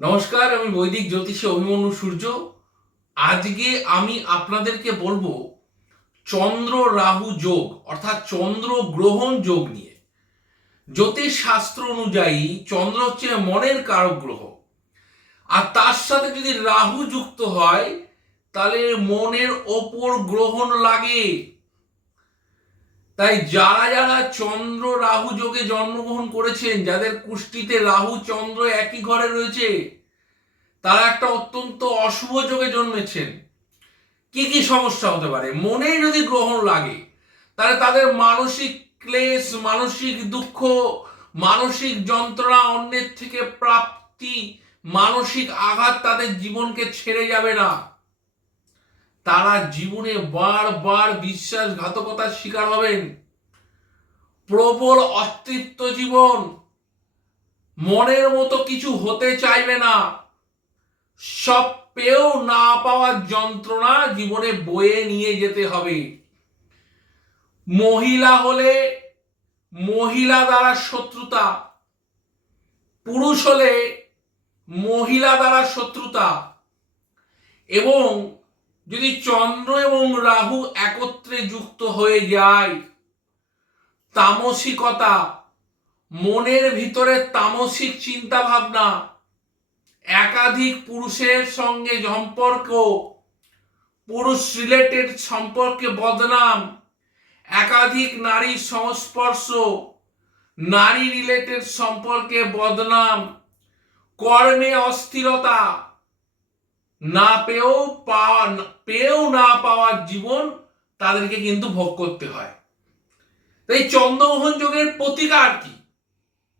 নমস্কার, আমি বৈদিক জ্যোতিষী অভিমন্যু সূর্য। আজকে আমি আপনাদেরকে বলব চন্দ্র রাহু যোগ, অর্থাৎ চন্দ্র গ্রহণ যোগ নিয়ে। জ্যোতিষ শাস্ত্র অনুযায়ী চন্দ্র হচ্ছে মনের কারক গ্রহ। আর তার সাথে যদি রাহু যুক্ত হয়, তাহলে মনের ওপর গ্রহণ লাগে। তাই যারা যারা চন্দ্র রাহু যোগে জন্মগ্রহণ করেছেন, যাদের কুষ্টিতে রাহু চন্দ্র একই ঘরে রয়েছে, তারা একটা অত্যন্ত অশুভ যোগে জন্মেছেন। কি কি সমস্যা হতে পারে? মনে যদি গ্রহণ লাগে, তাহলে তাদের মানসিক ক্লেশ, মানসিক দুঃখ, মানসিক যন্ত্রণা, অন্যের থেকে প্রাপ্তি, মানসিক আঘাত তাদের জীবনকে ছেড়ে যাবে না। তারা জীবনে বারবার বিশ্বাসঘাতকতার শিকার হবেন। প্রবল অতৃপ্ত জীবন, মনের মতো কিছু হতে চাইবে না। সব পেয়েও না পাওয়ার যন্ত্রণা জীবনে বয়ে নিয়ে যেতে হবে। মহিলা হলে মহিলা দ্বারা শত্রুতা, পুরুষ হলে মহিলা দ্বারা শত্রুতা এবং যদি চন্দ্র এবং রাহু একত্রে যুক্ত হয়ে যায়, তামসিকতা, মনের ভিতরে তামসিক চিন্তা ভাবনা একাধিক পুরুষের সঙ্গে সম্পর্ক, পুরুষ রিলেটেড সম্পর্কে বদনাম, একাধিক নারীর সংস্পর্শ, নারী রিলেটেড সম্পর্কে বদনাম, কর্মে অস্থিরতা না পেয়েও পাওয়া, পেয়েও না পাওয়ার জীবন তাদেরকে কিন্তু ভোগ করতে হয়। তাই চন্দ্রগ্রহণ যোগের প্রতিকার কি?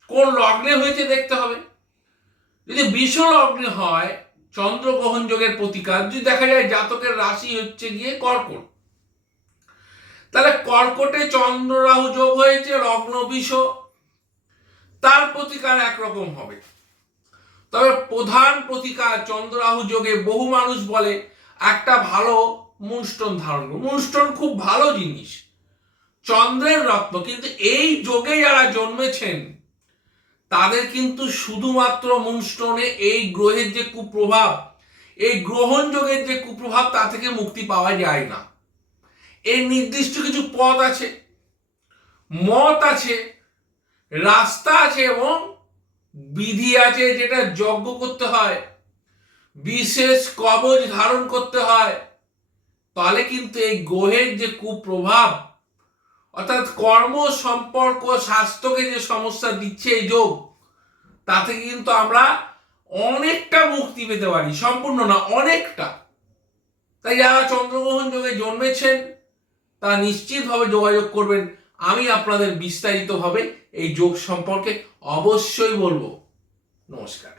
কোন লগ্নে হয়েছে দেখতে হবে। যদি বিষ লগ্নে হয় চন্দ্রগ্রহণ যোগের প্রতিকার, যদি দেখা যায় জাতকের রাশি হচ্ছে গিয়ে কর্কট, তাহলে কর্কটে চন্দ্র রাহু যোগ হয়েছে, লগ্ন বিষ তার প্রতিকার একরকম হবে। তবে প্রধান প্রতিকার চন্দ্রাহু যোগে বহু মানুষ বলে একটা ভালো মুনস্টোন ধারণ মুনস্টোন খুব ভালো জিনিস, চন্দ্রের রত্ন, কিন্তু এই যোগে যারা জন্মেছেন, তাদের কিন্তু শুধুমাত্র মুনস্টোনে এই গ্রহের যে কুপ্রভাব, এই গ্রহণ যোগের যে কুপ্রভাব, তা থেকে মুক্তি পাওয়া যায় না। এর নির্দিষ্ট কিছু পথ আছে, মত আছে, রাস্তা আছে এবং বিধি আছে যেটা যজ্ঞ করতে হয়, বিশেষ কবচ ধারণ করতে হয়, তাহলে কিন্তু এই গ্রহের যে কুপ্রভাব, অর্থাৎ কর্ম সম্পর্ক স্বাস্থ্যকে যে সমস্যা দিচ্ছে এই যোগ তা থেকে কিন্তু আমরা অনেকটা মুক্তি পেতে পারি, সম্পূর্ণ না, অনেকটা। তাই যারা চন্দ্রগ্রহণ যোগে জন্মেছেন তা নিশ্চিতভাবে যোগাযোগ করবেন। আমি আপনাদের বিস্তারিতভাবে এই যোগ সম্পর্কে অবশ্যই বলব। নমস্কার।